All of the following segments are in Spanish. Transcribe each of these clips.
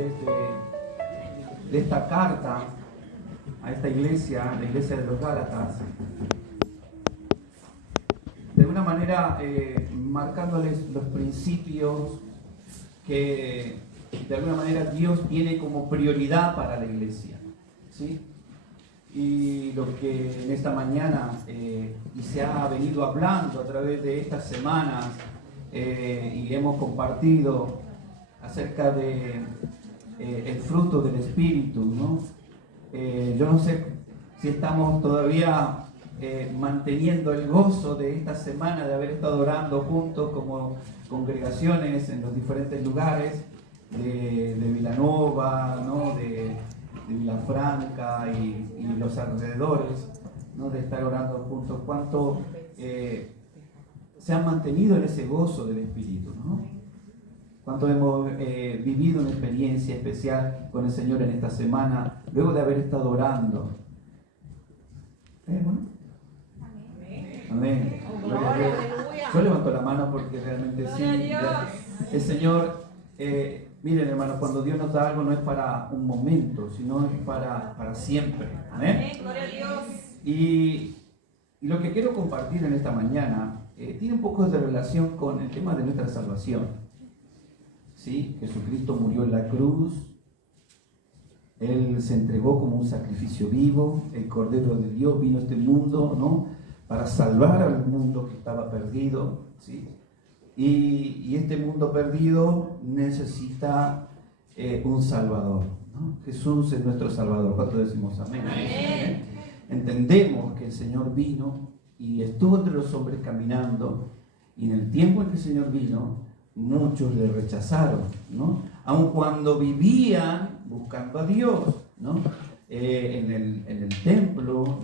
través de esta carta a esta iglesia, la iglesia de los Gálatas, de alguna manera marcándoles los principios que de alguna manera Dios tiene como prioridad para la iglesia, ¿sí? Y lo que en esta mañana y se ha venido hablando a través de estas semanas y hemos compartido acerca de el fruto del Espíritu, ¿no? Yo no sé si estamos todavía manteniendo el gozo de esta semana de haber estado orando juntos como congregaciones en los diferentes lugares de Vilanova, ¿no? de Vilafranca y los alrededores, ¿no? De estar orando juntos. Cuánto se han mantenido en ese gozo del Espíritu, ¿no? Cuánto hemos vivido una experiencia especial con el Señor en esta semana, luego de haber estado orando. Bueno. Amén. Yo levanto la mano porque realmente sí. El Señor, miren hermanos, cuando Dios nos da algo no es para un momento, sino es para siempre. Amén. Gloria a Dios. Y lo que quiero compartir en esta mañana tiene un poco de relación con el tema de nuestra salvación. ¿Sí? Jesucristo murió en la cruz, Él se entregó como un sacrificio vivo, el Cordero de Dios vino a este mundo, ¿no? Para salvar al mundo que estaba perdido, ¿sí? Y este mundo perdido necesita un Salvador, ¿no? Jesús es nuestro Salvador. ¿Cuánto decimos amén? Amén. Entendemos que el Señor vino y estuvo entre los hombres caminando, y en el tiempo en que el Señor vino, muchos le rechazaron, ¿no? Aun cuando vivían buscando a Dios, ¿no? En el templo,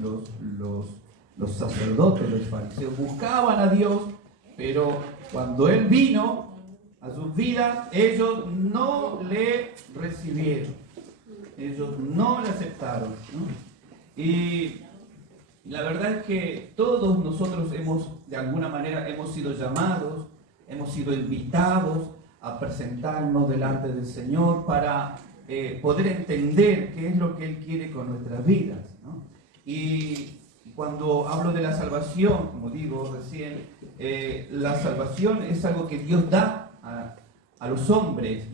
los sacerdotes, los fariseos buscaban a Dios, pero cuando Él vino a sus vidas, ellos no le recibieron, ellos no le aceptaron, ¿no? Y la verdad es que todos nosotros de alguna manera hemos sido llamados, hemos sido invitados a presentarnos delante del Señor para poder entender qué es lo que Él quiere con nuestras vidas, ¿no? Y cuando hablo de la salvación, como digo recién, la salvación es algo que Dios da a los hombres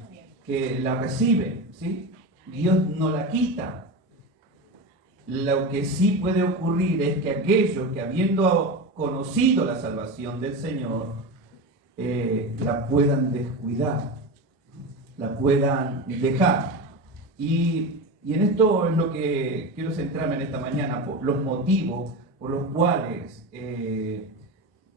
que la reciben, ¿sí? Dios no la quita. Lo que sí puede ocurrir es que aquellos que habiendo conocido la salvación del Señor, la puedan descuidar, la puedan dejar. Y en esto es lo que quiero centrarme en esta mañana, por los motivos por los cuales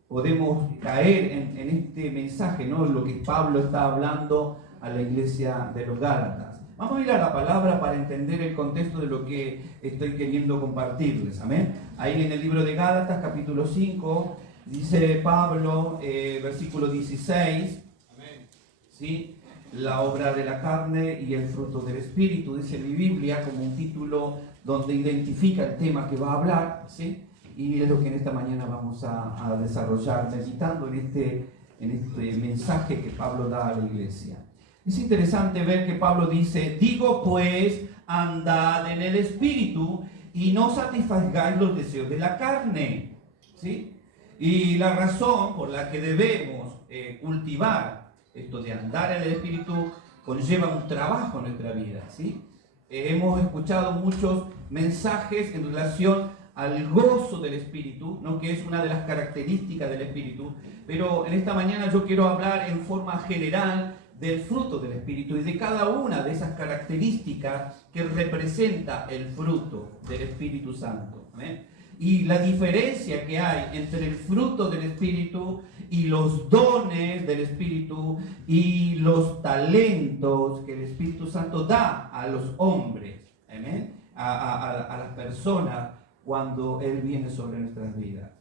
podemos caer en este mensaje, ¿no? Lo que Pablo está hablando a la iglesia de los Gálatas. Vamos a ir a la palabra para entender el contexto de lo que estoy queriendo compartirles. Amén. Ahí en el libro de Gálatas, capítulo 5, dice Pablo, versículo 16, amén, ¿sí? La obra de la carne y el fruto del Espíritu, dice mi Biblia, como un título donde identifica el tema que va a hablar, ¿sí? Y es lo que en esta mañana vamos a desarrollar, meditando en este mensaje que Pablo da a la iglesia. Es interesante ver que Pablo dice, digo pues, andad en el Espíritu y no satisfagáis los deseos de la carne, ¿sí? Y la razón por la que debemos cultivar esto de andar en el Espíritu conlleva un trabajo en nuestra vida, ¿sí? Hemos escuchado muchos mensajes en relación al gozo del Espíritu, ¿no? Que es una de las características del Espíritu, pero en esta mañana yo quiero hablar en forma general del fruto del Espíritu y de cada una de esas características que representa el fruto del Espíritu Santo. ¿Amén? Y la diferencia que hay entre el fruto del Espíritu y los dones del Espíritu y los talentos que el Espíritu Santo da a los hombres, ¿amén? A las personas cuando Él viene sobre nuestras vidas.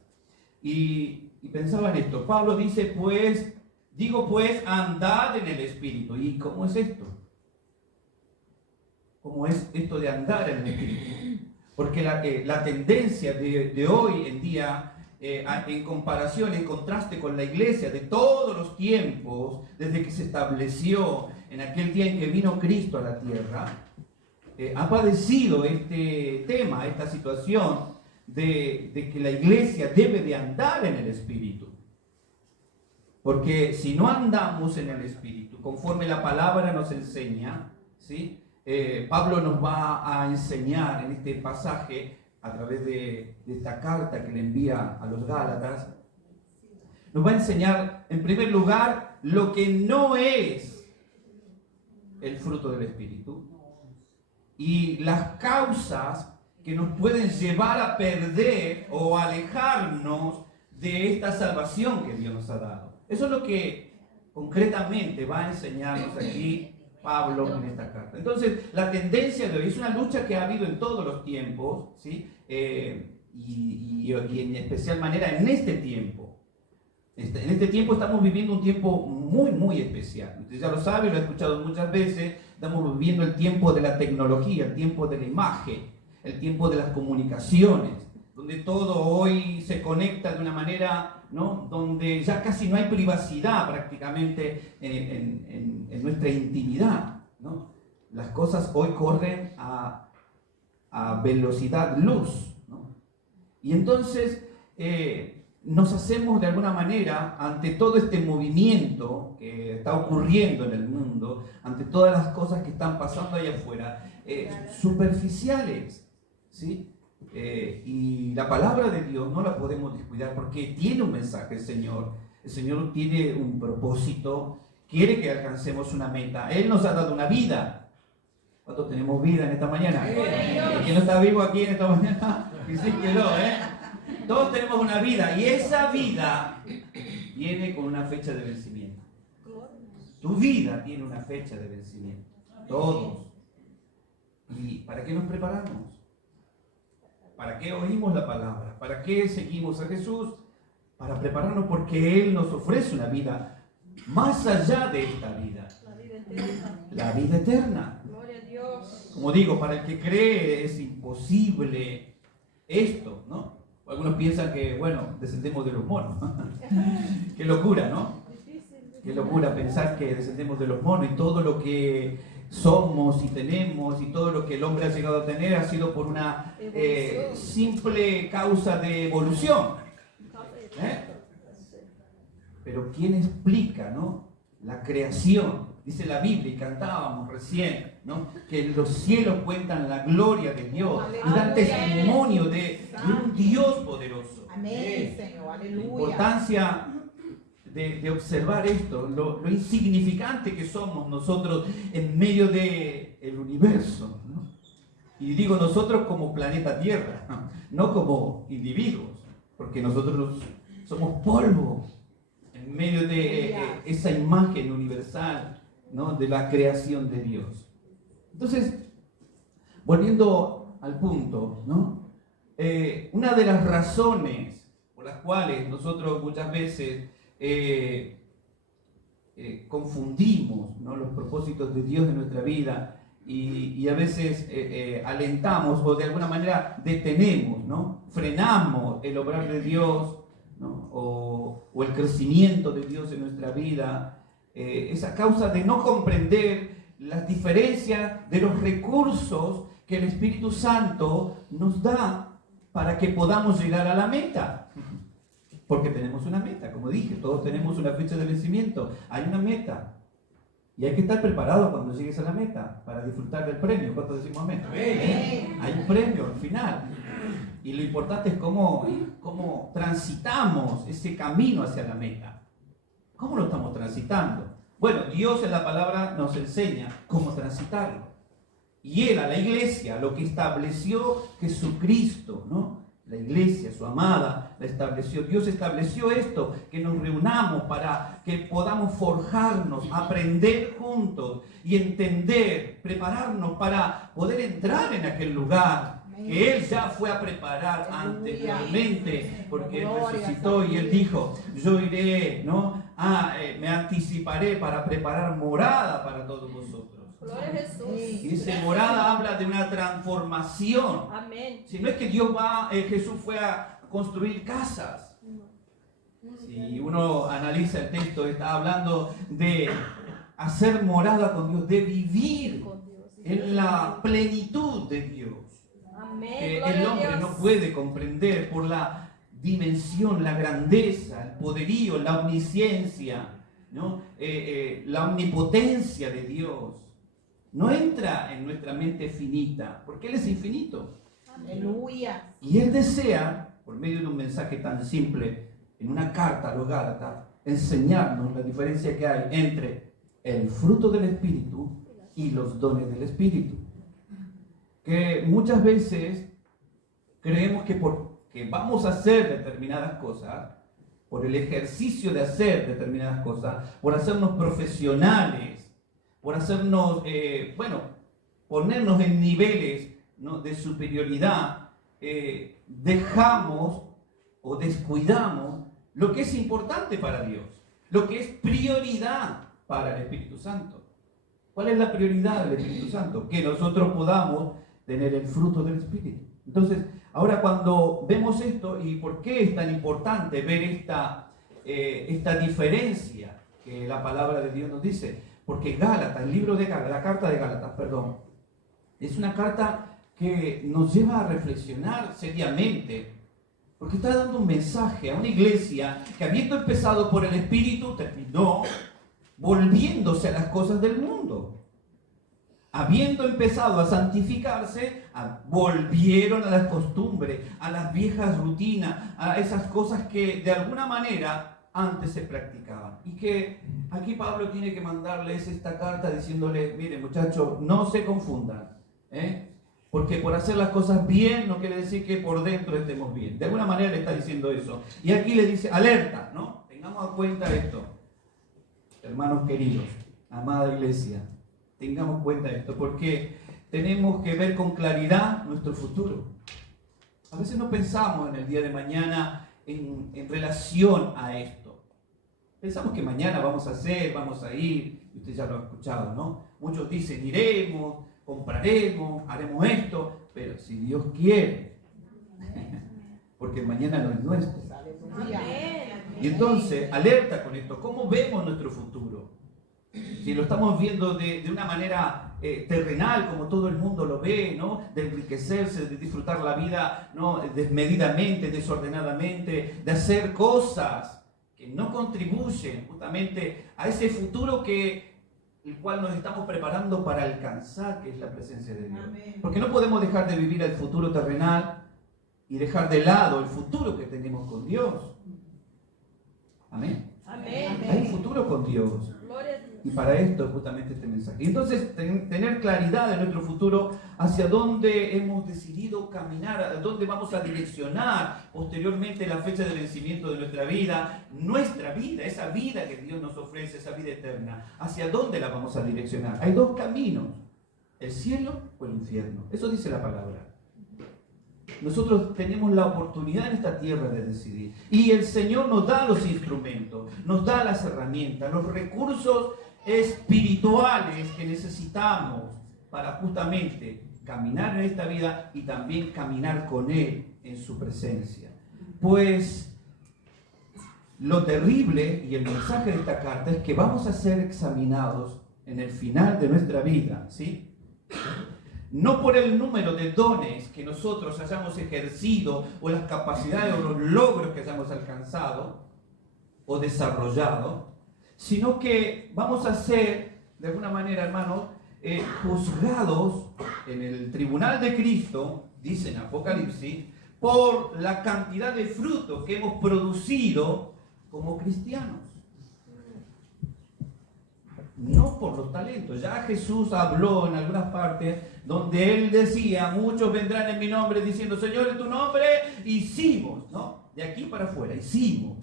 Y pensaba en esto. Pablo dice, pues, digo pues, andad en el Espíritu. ¿Y cómo es esto? ¿Cómo es esto de andar en el Espíritu? Porque la tendencia de hoy en día en comparación, en contraste con la iglesia de todos los tiempos, desde que se estableció en aquel día en que vino Cristo a la tierra, ha padecido este tema, esta situación de que la iglesia debe de andar en el Espíritu. Porque si no andamos en el Espíritu, conforme la palabra nos enseña, ¿sí? Pablo nos va a enseñar en este pasaje, a través de esta carta que le envía a los Gálatas, nos va a enseñar, en primer lugar, lo que no es el fruto del Espíritu y las causas que nos pueden llevar a perder o alejarnos de esta salvación que Dios nos ha dado. Eso es lo que concretamente va a enseñarnos aquí Pablo en esta carta. Entonces, la tendencia de hoy es una lucha que ha habido en todos los tiempos, ¿sí? Y en especial manera en este tiempo. En este tiempo estamos viviendo un tiempo muy, muy especial. Usted ya lo sabe, lo ha escuchado muchas veces. Estamos viviendo el tiempo de la tecnología, el tiempo de la imagen, el tiempo de las comunicaciones, donde todo hoy se conecta de una manera, ¿no? Donde ya casi no hay privacidad prácticamente en nuestra intimidad, ¿no? Las cosas hoy corren a velocidad luz, ¿no? Y entonces nos hacemos de alguna manera, ante todo este movimiento que está ocurriendo en el mundo, ante todas las cosas que están pasando allá afuera, superficiales, ¿sí? Y la palabra de Dios no la podemos descuidar porque tiene un mensaje el Señor tiene un propósito, quiere que alcancemos una meta. Él nos ha dado una vida. ¿Cuántos tenemos vida en esta mañana? ¿Quién no está vivo aquí en esta mañana? Todos tenemos una vida y esa vida viene con una fecha de vencimiento. Tu vida tiene una fecha de vencimiento. Todos. ¿Y para qué nos preparamos? ¿Para qué oímos la palabra? ¿Para qué seguimos a Jesús? Para prepararnos porque Él nos ofrece una vida más allá de esta vida. La vida eterna. Gloria a Dios. Como digo, para el que cree es imposible esto, ¿no? Algunos piensan que, bueno, descendemos de los monos. Qué locura, ¿no? Qué locura pensar que descendemos de los monos y todo lo que somos y tenemos y todo lo que el hombre ha llegado a tener ha sido por una simple causa de evolución. Pero ¿quién explica, no? La creación. Dice la Biblia y cantábamos recién, ¿no? Que los cielos cuentan la gloria de Dios y dan testimonio de un Dios poderoso. Amén, Señor, aleluya. La importancia de observar esto, lo insignificante que somos nosotros en medio del universo, ¿no? Y digo nosotros como planeta Tierra, no como individuos, porque nosotros somos polvo en medio de esa imagen universal, ¿no? De la creación de Dios. Entonces, volviendo al punto, ¿no? Una de las razones por las cuales nosotros muchas veces confundimos, ¿no? Los propósitos de Dios en nuestra vida y a veces alentamos o de alguna manera detenemos, ¿no? Frenamos el obrar de Dios, ¿no? o el crecimiento de Dios en nuestra vida, es a causa de no comprender las diferencias de los recursos que el Espíritu Santo nos da para que podamos llegar a la meta. Porque tenemos una meta, como dije, todos tenemos una fecha de vencimiento, hay una meta. Y hay que estar preparado cuando llegues a la meta para disfrutar del premio. ¿Cuántos decimos amén? Amén. Hay un premio al final. Y lo importante es cómo transitamos ese camino hacia la meta. ¿Cómo lo estamos transitando? Bueno, Dios en la palabra nos enseña cómo transitarlo. Y Él a la iglesia, lo que estableció Jesucristo, ¿no? La iglesia, su amada, la estableció. Dios estableció esto, que nos reunamos para que podamos forjarnos, aprender juntos y entender, prepararnos para poder entrar en aquel lugar que Él ya fue a preparar anteriormente, porque Él resucitó y Él dijo, yo iré, ¿no? Me anticiparé para preparar morada para todos vosotros. Gloria a Jesús. Y dice, morada habla de una transformación. Amén. Si no es que Jesús fue a construir casas. Si uno analiza el texto, está hablando de hacer morada con Dios, de vivir en la plenitud de Dios. Amén. Que Gloria el a hombre Dios. no puede comprender por la dimensión, la grandeza, el poderío, la omnisciencia, ¿no? La omnipotencia de Dios. No entra en nuestra mente finita, porque Él es infinito. Aleluya. Y Él desea, por medio de un mensaje tan simple, en una carta a los Gálatas, enseñarnos la diferencia que hay entre el fruto del Espíritu y los dones del Espíritu. Que muchas veces creemos que porque vamos a hacer determinadas cosas, por el ejercicio de hacer determinadas cosas, por hacernos profesionales, por hacernos, ponernos en niveles, ¿no?, de superioridad, dejamos o descuidamos lo que es importante para Dios, lo que es prioridad para el Espíritu Santo. ¿Cuál es la prioridad del Espíritu Santo? Que nosotros podamos tener el fruto del Espíritu. Entonces, ahora cuando vemos esto, ¿y por qué es tan importante ver esta diferencia que la palabra de Dios nos dice? Porque Gálatas, el libro de Gálatas, la carta de Gálatas, perdón, es una carta que nos lleva a reflexionar seriamente, porque está dando un mensaje a una iglesia que, habiendo empezado por el Espíritu, terminó volviéndose a las cosas del mundo. Habiendo empezado a santificarse, volvieron a las costumbres, a las viejas rutinas, a esas cosas que de alguna manera antes se practicaban. Y que aquí Pablo tiene que mandarles esta carta diciéndoles: miren, muchachos, no se confundan, porque por hacer las cosas bien no quiere decir que por dentro estemos bien. De alguna manera le está diciendo eso. Y aquí le dice: alerta, ¿no? Tengamos en cuenta esto, hermanos queridos, amada iglesia. Tengamos en cuenta esto, porque tenemos que ver con claridad nuestro futuro. A veces no pensamos en el día de mañana en relación a esto. Pensamos que mañana vamos a hacer, vamos a ir, y usted ya lo ha escuchado, ¿no? Muchos dicen: iremos, compraremos, haremos esto, pero si Dios quiere, porque mañana no es nuestro. Amén. Y entonces, alerta con esto, ¿cómo vemos nuestro futuro? Si lo estamos viendo de una manera terrenal, como todo el mundo lo ve, ¿no? De enriquecerse, de disfrutar la vida, ¿no?, desmedidamente, desordenadamente, de hacer cosas que no contribuyen justamente a ese futuro el cual nos estamos preparando para alcanzar, que es la presencia de Dios. Amén. Porque no podemos dejar de vivir el futuro terrenal y dejar de lado el futuro que tenemos con Dios. Amén. Amén. Hay un futuro con Dios. Gloria a Dios. Y para esto es justamente este mensaje. Y entonces, tener claridad de nuestro futuro, hacia dónde hemos decidido caminar, a dónde vamos a direccionar posteriormente la fecha de vencimiento de nuestra vida, esa vida que Dios nos ofrece, esa vida eterna, hacia dónde la vamos a direccionar. Hay dos caminos: el cielo o el infierno. Eso dice la palabra. Nosotros tenemos la oportunidad en esta tierra de decidir. Y el Señor nos da los instrumentos, nos da las herramientas, los recursos espirituales que necesitamos para justamente caminar en esta vida y también caminar con Él en su presencia. Pues lo terrible y el mensaje de esta carta es que vamos a ser examinados en el final de nuestra vida, ¿sí? No por el número de dones que nosotros hayamos ejercido, o las capacidades o los logros que hayamos alcanzado o desarrollado, sino que vamos a ser, de alguna manera, hermanos, juzgados en el tribunal de Cristo, dice en Apocalipsis, por la cantidad de frutos que hemos producido como cristianos. No por los talentos. Ya Jesús habló en algunas partes donde Él decía: muchos vendrán en mi nombre diciendo: Señor, en tu nombre hicimos, ¿no? De aquí para afuera, hicimos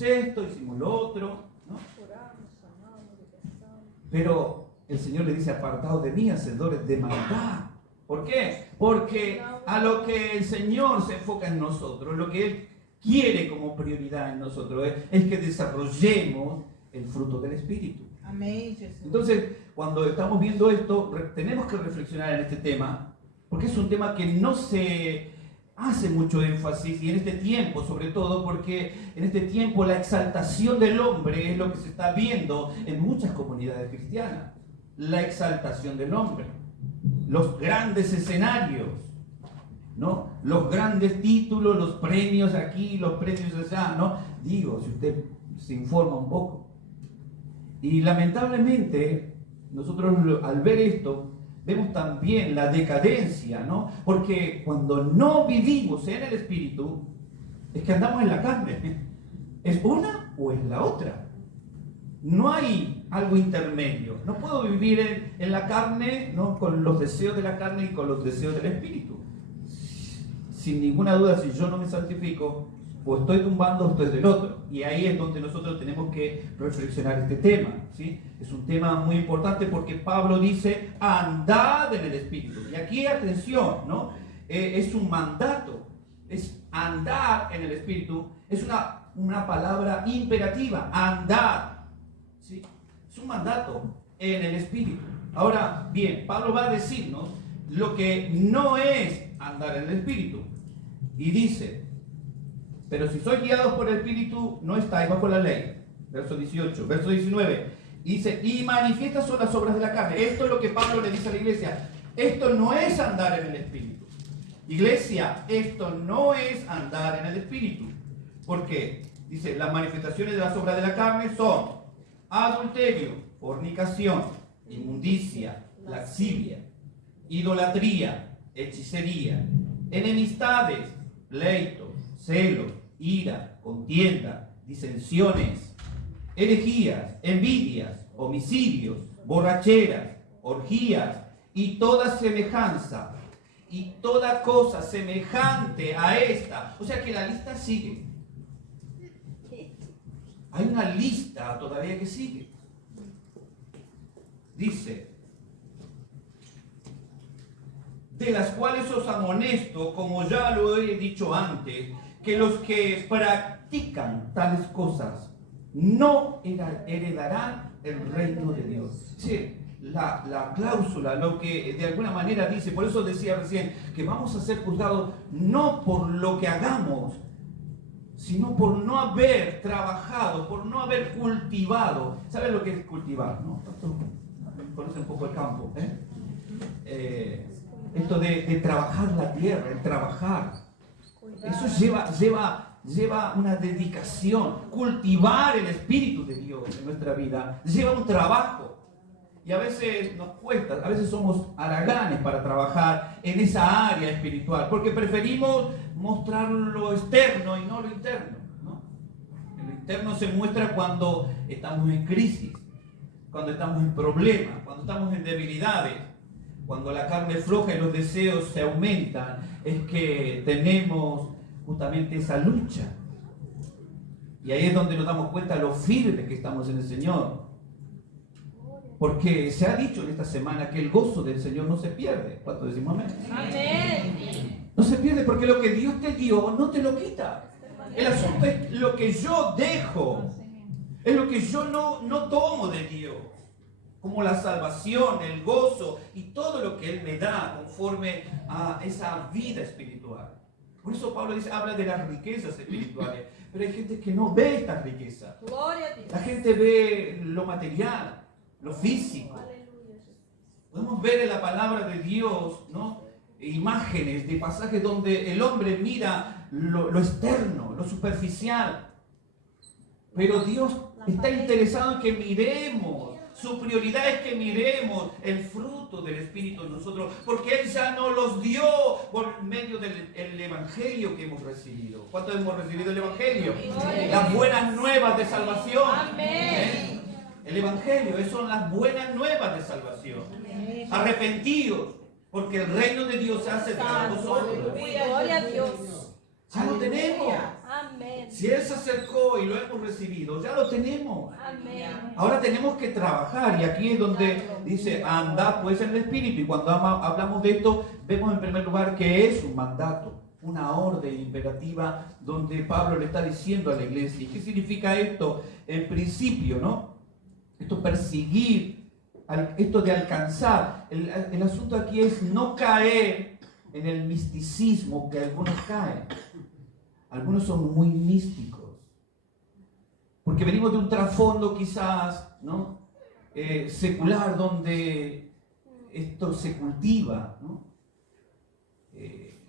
esto, hicimos lo otro, ¿no? Pero el Señor le dice: apartados de mí, hacedores de maldad. ¿Por qué? Porque a lo que el Señor se enfoca en nosotros, lo que Él quiere como prioridad en nosotros es que desarrollemos el fruto del Espíritu. Amén, Jesús. Entonces, cuando estamos viendo esto, tenemos que reflexionar en este tema, porque es un tema que no se hace mucho énfasis, y en este tiempo sobre todo, porque en este tiempo la exaltación del hombre es lo que se está viendo en muchas comunidades cristianas. La exaltación del hombre, los grandes escenarios, ¿no? Los grandes títulos, los premios aquí, los premios allá, ¿no? Digo, si usted se informa un poco. Y lamentablemente, nosotros al ver esto, vemos también la decadencia, ¿no? Porque cuando no vivimos en el Espíritu, es que andamos en la carne. ¿Es una o es la otra? No hay algo intermedio. No puedo vivir en la carne, ¿no? Con los deseos de la carne y con los deseos del Espíritu. Sin ninguna duda, si yo no me santifico, o estoy de un bando o estoy del otro. Y ahí es donde nosotros tenemos que reflexionar este tema, ¿sí? Es un tema muy importante porque Pablo dice, andad en el Espíritu. Y aquí, atención, ¿no? Es un mandato, es andar en el Espíritu. Es una palabra imperativa, andad, ¿sí? Es un mandato en el Espíritu. Ahora, bien, Pablo va a decirnos lo que no es andar en el Espíritu. Y dice, pero si sois guiados por el Espíritu, no estáis bajo la ley. Verso 18, verso 19. Dice, y manifiestas son las obras de la carne. Esto es lo que Pablo le dice a la iglesia. Esto no es andar en el Espíritu. Iglesia, esto no es andar en el Espíritu. ¿Por qué? Dice, las manifestaciones de las obras de la carne son adulterio, fornicación, inmundicia, lascivia, idolatría, hechicería, enemistades, pleitos, celos, ira, contienda, disensiones, herejías, envidias, homicidios, borracheras, orgías y toda semejanza y toda cosa semejante a esta. O sea que la lista sigue. Hay una lista todavía que sigue. Dice, de las cuales os amonesto, como ya lo he dicho antes, que los que practican tales cosas no heredarán el reino de Dios. Sí, la cláusula, lo que de alguna manera dice, por eso decía recién, que vamos a ser juzgados no por lo que hagamos, sino por no haber trabajado, por no haber cultivado. ¿Saben lo que es cultivar, no? Conocen un poco el campo, esto de trabajar la tierra, el trabajar. Eso lleva una dedicación. Cultivar el Espíritu de Dios en nuestra vida lleva un trabajo. Y a veces nos cuesta, a veces somos haraganes para trabajar en esa área espiritual, porque preferimos mostrar lo externo y no lo interno, ¿no? Lo interno se muestra cuando estamos en crisis, cuando estamos en problemas, cuando estamos en debilidades. Cuando la carne floja y los deseos se aumentan, es que tenemos justamente esa lucha. Y ahí es donde nos damos cuenta lo firme que estamos en el Señor. Porque se ha dicho en esta semana que el gozo del Señor no se pierde. ¿Cuánto decimos amén? Amén. No se pierde porque lo que Dios te dio no te lo quita. El asunto es lo que yo dejo. Es lo que yo no tomo de Dios. Como la salvación, el gozo y todo lo que Él me da conforme a esa vida espiritual. Por eso Pablo habla de las riquezas espirituales. Pero hay gente que no ve estas riquezas. Gloria a Dios. La gente ve lo material, lo físico. Aleluya. Podemos ver en la palabra de Dios, ¿no? Imágenes de pasajes donde el hombre mira lo externo, lo superficial. Pero Dios está interesado en que miremos. Su prioridad es que miremos el fruto del Espíritu en nosotros, porque Él ya nos los dio por medio del Evangelio que hemos recibido. ¿Cuántos hemos recibido el Evangelio? Las buenas nuevas de salvación. Amén. El Evangelio, esas son las buenas nuevas de salvación. Arrepentidos, porque el reino de Dios se hace para vosotros. Gloria a Dios. Ya lo tenemos. Amén. Si Él se acercó y lo hemos recibido, ya lo tenemos. Amén. Ahora tenemos que trabajar, y aquí es donde dice, andad pues en el Espíritu. Y cuando hablamos de esto, vemos en primer lugar que es un mandato, una orden imperativa, donde Pablo le está diciendo a la iglesia. ¿Y qué significa esto? En principio, ¿no? Esto perseguir, esto de alcanzar. El asunto aquí es no caer en el misticismo que algunos caen. Algunos son muy místicos. Porque venimos de un trasfondo quizás, ¿no? Secular, donde esto se cultiva, ¿no?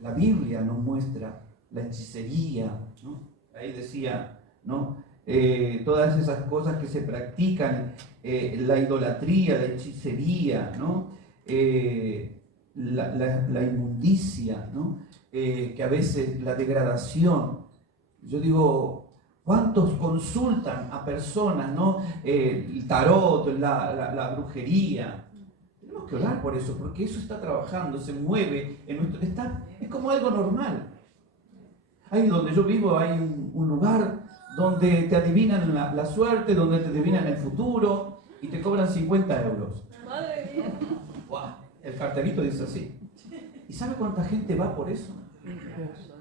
La Biblia nos muestra la hechicería, ¿no? Ahí decía, ¿no? Todas esas cosas que se practican, la idolatría, la hechicería, ¿no? La inmundicia, ¿no? Que a veces la degradación. Yo digo, ¿cuántos consultan a personas, ¿no? El tarot, la brujería? Tenemos que orar por eso, porque eso está trabajando, se mueve en nuestro... es como algo normal. Ahí donde yo vivo hay un lugar donde te adivinan la suerte, donde te adivinan el futuro y te cobran 50 euros. Madre mía. ¡Wow! El cartelito dice así. ¿Y sabe cuánta gente va por eso?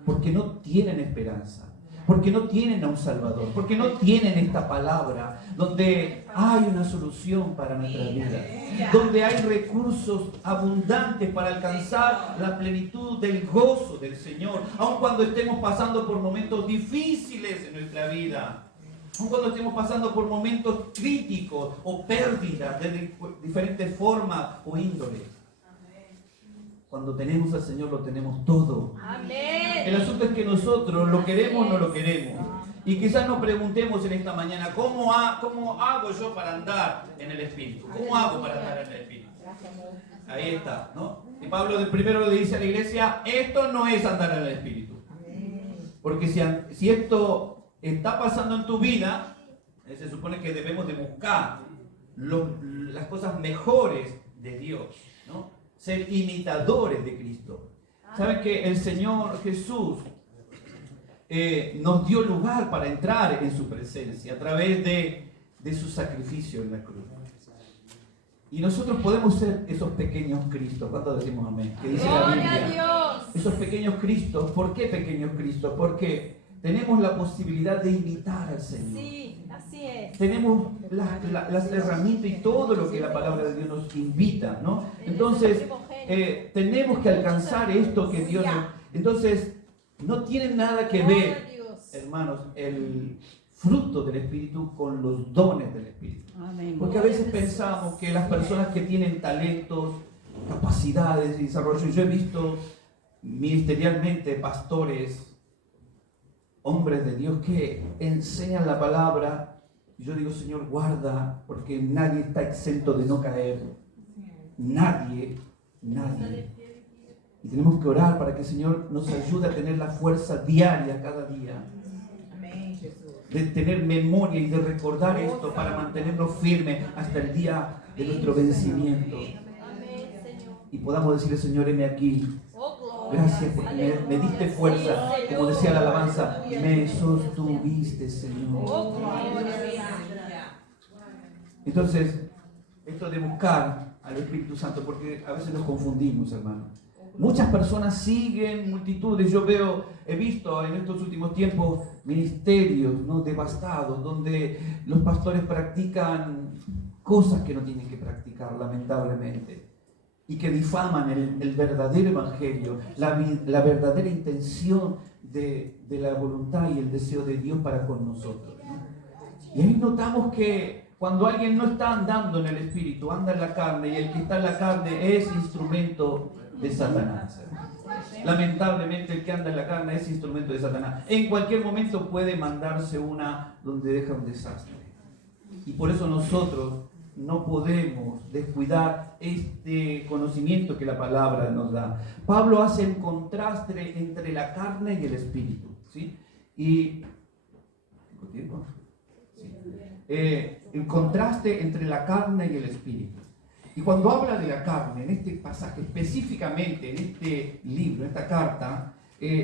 Porque no tienen esperanza, porque no tienen a un Salvador, porque no tienen esta palabra donde hay una solución para nuestra vida, donde hay recursos abundantes para alcanzar la plenitud del gozo del Señor, aun cuando estemos pasando por momentos difíciles en nuestra vida, aun cuando estemos pasando por momentos críticos o pérdidas de diferentes formas o índoles. Cuando tenemos al Señor lo tenemos todo. Amén. El asunto es que nosotros lo queremos o no lo queremos. Y quizás nos preguntemos en esta mañana, ¿cómo hago yo para andar en el Espíritu? ¿Cómo hago para andar en el Espíritu? Ahí está, ¿no? Y Pablo primero le dice a la iglesia, esto no es andar en el Espíritu. Porque si esto está pasando en tu vida, se supone que debemos de buscar las cosas mejores de Dios, ¿no? Ser imitadores de Cristo. ¿Saben que el Señor Jesús nos dio lugar para entrar en su presencia a través de su sacrificio en la cruz? Y nosotros podemos ser esos pequeños Cristos. ¿Cuántos decimos amén? Que dice la Gloria a Biblia. Dios. Esos pequeños Cristos. ¿Por qué pequeños Cristos? Porque tenemos la posibilidad de imitar al Señor. Sí, así es. Tenemos las herramientas y todo lo que la palabra de Dios nos invita, ¿no? Entonces, tenemos que alcanzar esto que Dios nos... Entonces, no tiene nada que ver, hermanos, el fruto del Espíritu con los dones del Espíritu. Porque a veces pensamos que las personas que tienen talentos, capacidades y desarrollo, yo he visto ministerialmente pastores, hombres de Dios que enseñan la palabra. Y yo digo, Señor, guarda, porque nadie está exento de no caer. Nadie. Y tenemos que orar para que el Señor nos ayude a tener la fuerza diaria cada día. De tener memoria y de recordar esto para mantenernos firmes hasta el día de nuestro vencimiento. Y podamos decirle, Señor, heme aquí. Gracias porque me diste fuerza, como decía la alabanza, me sostuviste, Señor. Entonces, esto de buscar al Espíritu Santo, porque a veces nos confundimos, hermano. Muchas personas siguen multitudes. Yo he visto en estos últimos tiempos ministerios, ¿no?, devastados, donde los pastores practican cosas que no tienen que practicar, lamentablemente, y que difaman el verdadero evangelio, la verdadera intención de la voluntad y el deseo de Dios para con nosotros, ¿no? Y ahí notamos que cuando alguien no está andando en el Espíritu, anda en la carne, y el que está en la carne es instrumento de Satanás. Lamentablemente el que anda en la carne es instrumento de Satanás. En cualquier momento puede mandarse una donde deja un desastre. Y por eso nosotros no podemos descuidar este conocimiento que la palabra nos da. Pablo hace el contraste entre la carne y el espíritu, ¿sí? Y ¿tengo tiempo? Sí. El contraste entre la carne y el espíritu. Y cuando habla de la carne, en este pasaje, específicamente en este libro, en esta carta,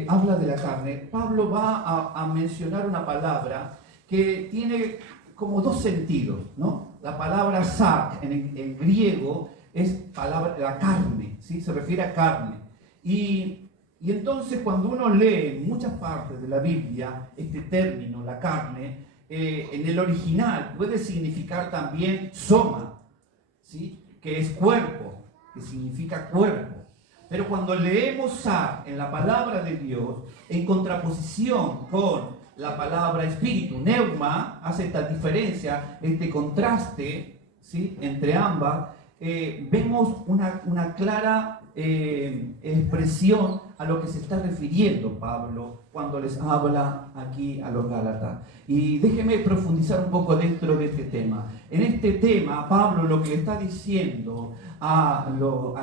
habla de la carne, Pablo va a mencionar una palabra que tiene como dos sentidos, ¿no? La palabra sarx en griego es la carne, ¿sí? Se refiere a carne. Y entonces cuando uno lee en muchas partes de la Biblia este término, la carne, en el original puede significar también soma, ¿sí?, que es cuerpo, que significa cuerpo. Pero cuando leemos Sar en la palabra de Dios, en contraposición con la palabra espíritu, neuma, hace esta diferencia, este contraste, ¿sí?, entre ambas, vemos una clara expresión a lo que se está refiriendo Pablo cuando les habla aquí a los Gálatas. Y déjenme profundizar un poco dentro de este tema. En este tema, Pablo lo que le está diciendo a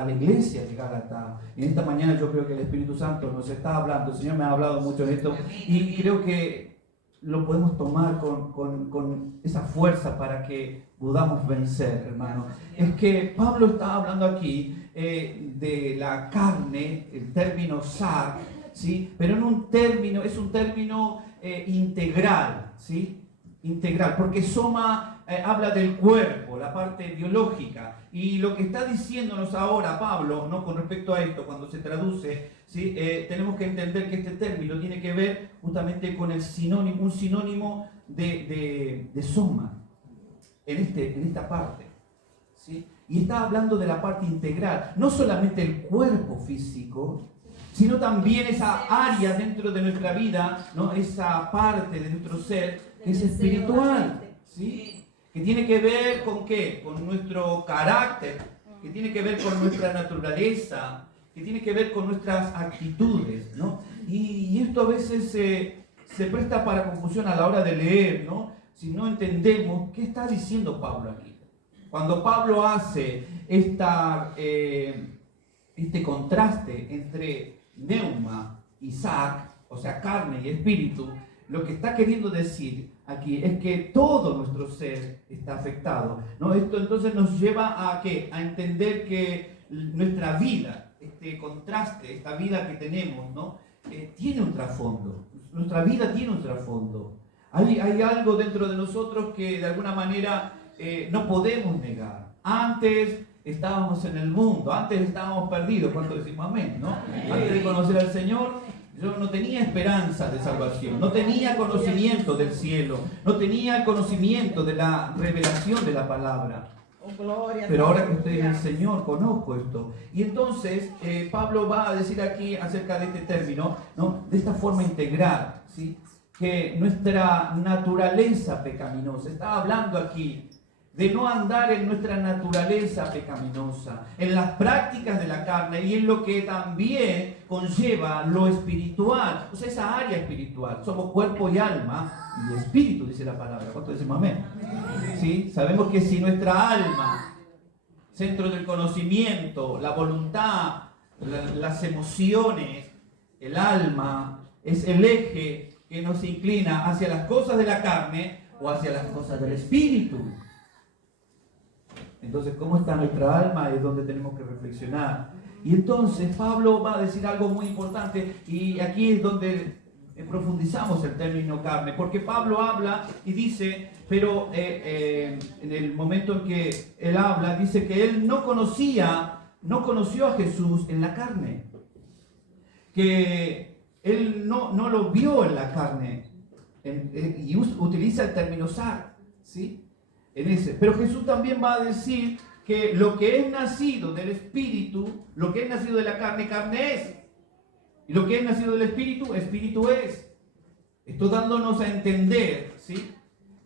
la iglesia de Gálatas, en esta mañana yo creo que el Espíritu Santo nos está hablando, el Señor me ha hablado mucho de esto, y creo que lo podemos tomar con esa fuerza para que podamos vencer, hermano. Es que Pablo está hablando aquí de la carne, el término sar, ¿sí? Pero es un término integral, ¿sí? Integral, porque soma habla del cuerpo, la parte biológica, y lo que está diciéndonos ahora Pablo, ¿no?, con respecto a esto, cuando se traduce, ¿sí?, tenemos que entender que este término tiene que ver justamente con un sinónimo de soma, en esta parte, ¿sí? Y está hablando de la parte integral, no solamente el cuerpo físico, sino también esa área dentro de nuestra vida, ¿no?, esa parte de nuestro ser que es espiritual, ¿sí?, que tiene que ver con ¿qué? Con nuestro carácter, que tiene que ver con nuestra naturaleza, que tiene que ver con nuestras actitudes, ¿no? Y esto a veces se presta para confusión a la hora de leer, ¿no?, si no entendemos qué está diciendo Pablo aquí. Cuando Pablo hace este contraste entre neuma y sarx, o sea, carne y espíritu, lo que está queriendo decir aquí es que todo nuestro ser está afectado, ¿no? Esto entonces nos lleva a ¿qué? A entender que nuestra vida, este contraste, esta vida que tenemos, ¿no?, tiene un trasfondo. Nuestra vida tiene un trasfondo. Hay algo dentro de nosotros que de alguna manera no podemos negar. Antes estábamos en el mundo, antes estábamos perdidos. ¿Cuánto decimos amén, no? Antes de conocer al Señor, yo no tenía esperanza de salvación, no tenía conocimiento del cielo, no tenía conocimiento de la revelación de la palabra. Pero ahora que estoy en el Señor, conozco esto. Y entonces Pablo va a decir aquí acerca de este término, ¿no?, de esta forma integral, ¿sí?, que nuestra naturaleza pecaminosa, está hablando aquí de no andar en nuestra naturaleza pecaminosa, en las prácticas de la carne y en lo que también conlleva lo espiritual, o sea, esa área espiritual. Somos cuerpo y alma y espíritu, dice la palabra. ¿Cuánto decimos amén? ¿Sí? Sabemos que si nuestra alma, centro del conocimiento, la voluntad, las emociones, el alma, es el eje que nos inclina hacia las cosas de la carne o hacia las cosas del espíritu. Entonces, ¿cómo está nuestra alma? Es donde tenemos que reflexionar. Y entonces Pablo va a decir algo muy importante, y aquí es donde profundizamos el término carne, porque Pablo habla y dice, pero en el momento en que él habla, dice que él no conoció a Jesús en la carne, que él no lo vio en la carne, y utiliza el término sar, ¿sí? Pero Jesús también va a decir que lo que es nacido del espíritu, lo que es nacido de la carne, carne es. Y lo que es nacido del espíritu, espíritu es. Esto dándonos a entender, ¿sí?,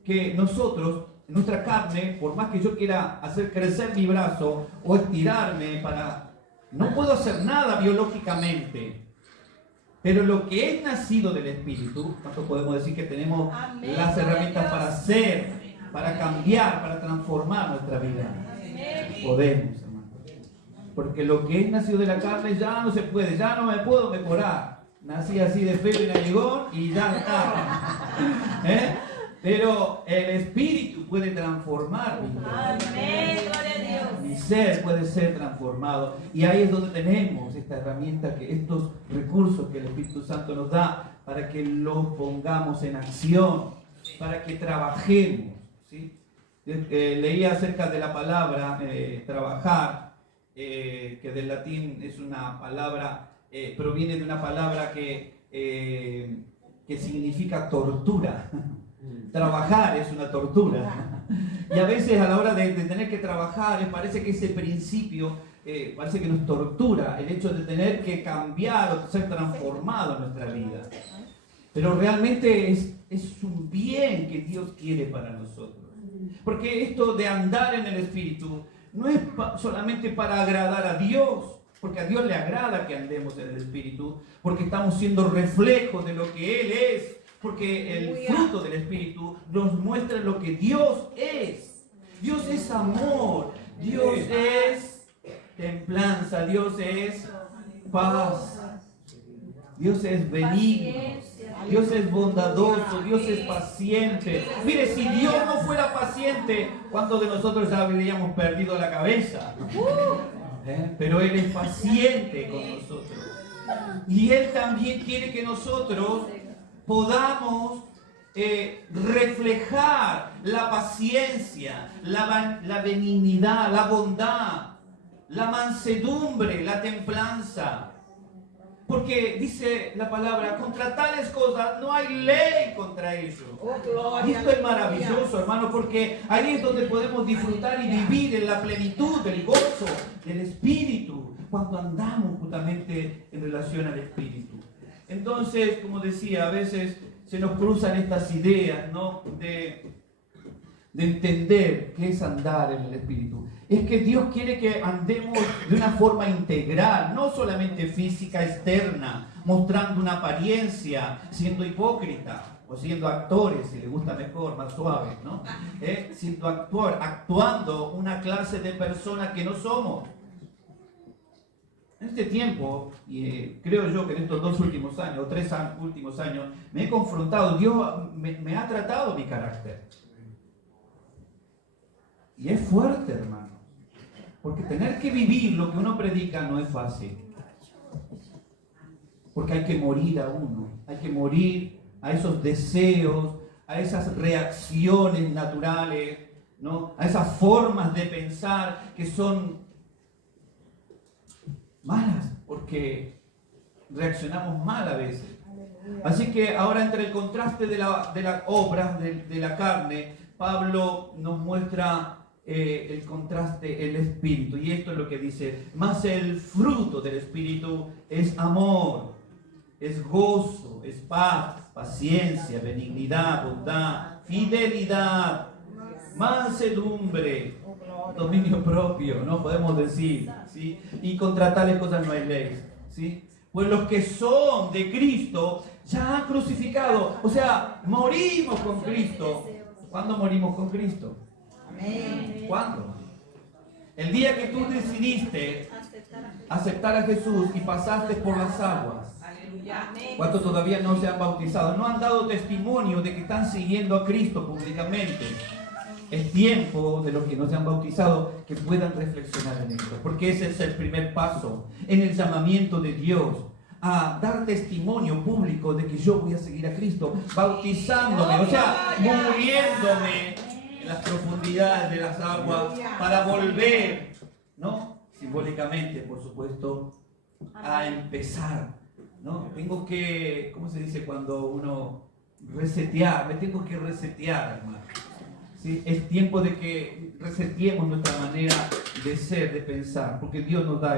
que nosotros, en nuestra carne, por más que yo quiera hacer crecer mi brazo o estirarme no puedo hacer nada biológicamente. Pero lo que es nacido del espíritu, nosotros podemos decir que tenemos las herramientas para hacer, para cambiar, para transformar nuestra vida. Podemos, hermano. Porque lo que es nacido de la carne ya no se puede, ya no me puedo mejorar. Nací así de feo y narigón y ya está. Pero el espíritu puede transformar mi vida. Amén, gloria a Dios. Mi ser puede ser transformado. Y ahí es donde tenemos esta herramienta, estos recursos que el Espíritu Santo nos da para que los pongamos en acción, para que trabajemos. ¿Sí? Leía acerca de la palabra trabajar, que del latín es una palabra, proviene de una palabra que significa tortura. Trabajar es una tortura. Y a veces a la hora de tener que trabajar, parece que ese principio parece que nos tortura el hecho de tener que cambiar o ser transformado en nuestra vida. Pero realmente es un bien que Dios quiere para nosotros. Porque esto de andar en el Espíritu no es solamente para agradar a Dios, porque a Dios le agrada que andemos en el Espíritu, porque estamos siendo reflejos de lo que Él es, porque el fruto del Espíritu nos muestra lo que Dios es. Dios es amor, Dios es templanza, Dios es paz, Dios es benigno, Dios es bondadoso, Dios es paciente. Mire, si Dios no fuera paciente, ¿cuántos de nosotros ya habríamos perdido la cabeza? Pero Él es paciente con nosotros. Y Él también quiere que nosotros podamos reflejar la paciencia, la benignidad, la bondad, la mansedumbre, la templanza. Porque dice la palabra, contra tales cosas no hay ley contra ellos. Y esto es maravilloso, hermano, porque ahí es donde podemos disfrutar y vivir en la plenitud del gozo del Espíritu, cuando andamos justamente en relación al Espíritu. Entonces, como decía, a veces se nos cruzan estas ideas, ¿no?, de entender qué es andar en el Espíritu. Es que Dios quiere que andemos de una forma integral, no solamente física, externa, mostrando una apariencia, siendo hipócrita o siendo actores, si les gusta mejor, más suaves, ¿no? Siendo actuando una clase de persona que no somos. En este tiempo, y creo yo que en estos 2 últimos años, o 3 últimos años, me he confrontado, Dios me ha tratado mi carácter. Y es fuerte, hermano. Porque tener que vivir lo que uno predica no es fácil. Porque hay que morir a uno. Hay que morir a esos deseos, a esas reacciones naturales, ¿no?, a esas formas de pensar que son malas, porque reaccionamos mal a veces. Así que ahora, entre el contraste de las obras de la carne, Pablo nos muestra el contraste, el Espíritu. Y esto es lo que dice: mas el fruto del Espíritu es amor, es gozo, es paz, paciencia, benignidad, bondad, fidelidad, mansedumbre, dominio propio, no podemos decir, ¿sí? Y contra tales cosas no hay ley, ¿sí? Pues los que son de Cristo ya han crucificado, o sea, morimos con Cristo. ¿Cuándo morimos con Cristo? ¿Cuándo? El día que tú decidiste aceptar a Jesús y pasaste por las aguas. ¿Cuántos todavía no se han bautizado? No han dado testimonio de que están siguiendo a Cristo públicamente. Es tiempo de los que no se han bautizado que puedan reflexionar en esto, porque ese es el primer paso en el llamamiento de Dios, a dar testimonio público de que yo voy a seguir a Cristo, bautizándome, o sea, muriéndome en las profundidades de las aguas para volver, ¿no?, simbólicamente, por supuesto, a empezar, ¿no? Tengo que, ¿cómo se dice cuando uno resetear? Me tengo que resetear, hermano. ¿Sí? Es tiempo de que reseteemos nuestra manera de ser, de pensar, porque Dios nos da